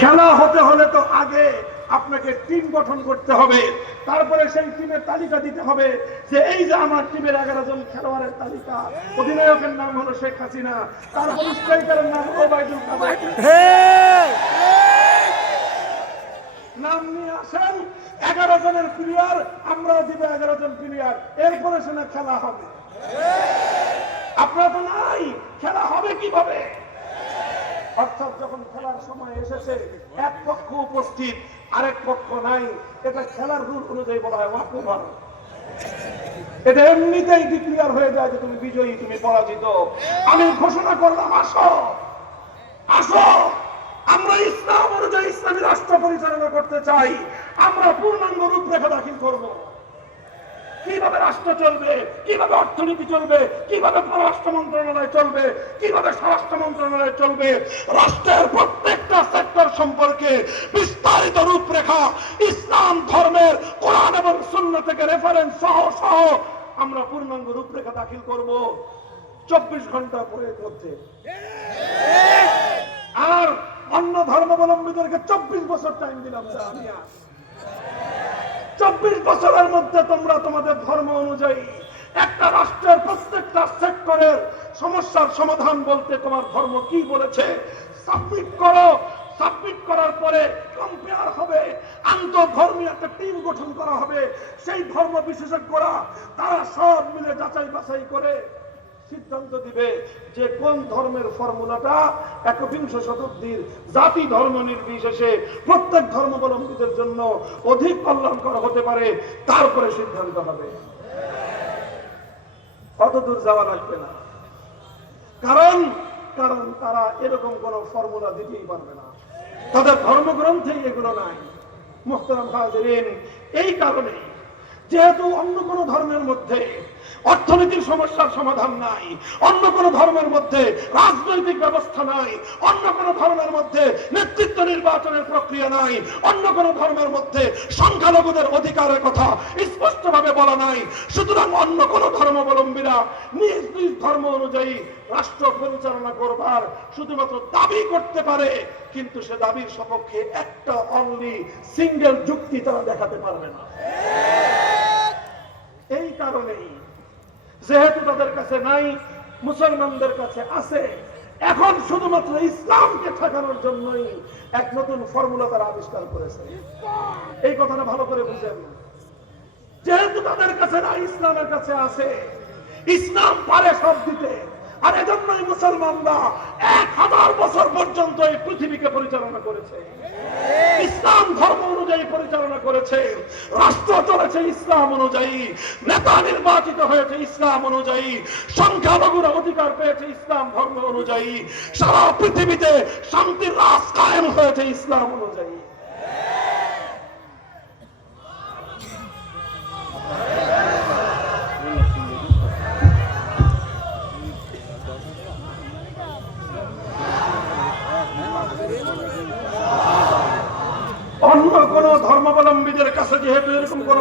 খেলা হতে হলে তো আগে আপনাকে টিম গঠন করতে হবে, তারপরে সেই টিমের তালিকা দিতে হবে যে এই যে আমার টিমের 11 জন খেলোয়াড়ের তালিকা, অধিনায়কের নাম হলো শেখ হাসিনা, তারপর স্ট্রাইকারের নাম ওবায়দুল কাদের, নাম নিয়ে আসেন 11 জনের প্লেয়ার, আমরাও দিব 11 জন প্লেয়ার, এরপরে সেনা খেলা হবে। আপনারা তো নাই, খেলা হবে কিভাবে? অর্থাৎ যখন খেলার সময় এসেছে এক পক্ষ উপস্থিত আরেক পক্ষ নাই, এটা খেলার রুল অনুযায়ী বলা হয় ওয়াকওভার। এটা এমনিতেই ডিক্লেয়ার হয়ে যায় যে তুমি বিজয়ী, তুমি পরাজিত। আমি ঘোষণা করলাম আসো আসো, আমরা ইসলাম অনুযায়ী ইসলামী রাষ্ট্র পরিচালনা করতে চাই, আমরা পূর্ণাঙ্গ রূপরেখা দাখিল করব। কিভাবে রাষ্ট্র চলবে, কিভাবে অর্থনীতি চলবে, কিভাবে পররাষ্ট্র মন্ত্রণালয় চলবে, কিভাবে স্বরাষ্ট্র মন্ত্রণালয় চলবে, রাষ্ট্রের প্রত্যেকটা সেক্টর সম্পর্কে বিস্তারিত রূপরেখা ইসলাম ধর্মের কোরআন এবং সুন্নাহ থেকে রেফারেন্স সহ সহ আমরা পূর্ণাঙ্গ রূপরেখা দাখিল করব 24 ঘন্টা পরের মধ্যে। আর অন্য ধর্মাবলম্বীদেরকে 24 বছর টাইম দিলাম। 24 বছরের মধ্যে তোমরা তোমাদের ধর্ম অনুযায়ী একটা রাষ্ট্রের প্রত্যেকটা সেক্টরের সমস্যার সমাধান বলতে তোমার ধর্ম কি বলেছে সাবমিট করো। সাবমিট করার পরে কম্পেয়ার হবে, আন্তঃধর্মীয় একটা টিম গঠন করা হবে, সেই ধর্ম বিশেষজ্ঞরা তারা সব মিলে যাচাই বাছাই করে সিদ্ধান্ত দিবে যে কোন ধর্মের ফর্মুলাটা 21শ শতাব্দীর জাতি ধর্ম নির্বিশেষে প্রত্যেক ধর্মাবলম্বীদের জন্য অধিক কল্যাণকর হতে পারে, তারপরে সিদ্ধান্ত হবে। অত দূর যাওয়া লাগবে না, কারণ তারা এরকম কোন ফর্মুলা দিতেই পারবে না, তাদের ধর্মগ্রন্থে এগুলো নাই। মুহতারাম হাজিরিন, এই কারণে যেহেতু অন্য কোন ধর্মের মধ্যে অর্থনীতির সমস্যার সমাধান নাই, অন্য কোন ধর্মের মধ্যে রাজনৈতিক ব্যবস্থা নাই, অন্য কোন ধর্মের মধ্যে নেতৃত্ব নির্বাচনের প্রক্রিয়া নাই, অন্য কোন ধর্মের মধ্যে সংখ্যালঘুদের অধিকারের কথা স্পষ্টভাবে বলা নাই, সুতরাং অন্য কোন ধর্মাবলম্বীরা নিজ নিজ ধর্ম অনুযায়ী রাষ্ট্র পরিচালনা করবার শুধুমাত্র দাবি করতে পারে, কিন্তু সে দাবির সপক্ষে একটা অনলি সিঙ্গেল যুক্তি তারা দেখাতে পারবে না। এই কারণেই যেহেতু তাদের কাছে নাই, মুসলমানদের কাছে আছে, এখন শুধুমাত্র ইসলামকে ঠেকানোর জন্যই এক নতুন ফর্মুলা তারা আবিষ্কার করেছে। এই কথাটা ভালো করে বুঝেন, যেহেতু তাদের কাছে নাই, ইসলামের কাছে আছে, ইসলাম পারে সব দিতে, আর এজন্যই মুসলমানরা 1000 বছর পর্যন্ত এই পৃথিবীকে পরিচালনা করেছে, ইসলাম ধর্ম অনুযায়ী পরিচালনা করেছে, রাষ্ট্র চলেছে ইসলাম অনুযায়ী, নেতা নির্বাচিত হয়েছে ইসলাম অনুযায়ী, সংখ্যালঘুরা অধিকার পেয়েছে ইসলাম ধর্ম অনুযায়ী, সারা পৃথিবীতে শান্তির রাজ কায়েম হয়েছে ইসলাম অনুযায়ী। অন্য কোন ধর্মাবলম্বীদের কাছে যেহেতু এরকম কোন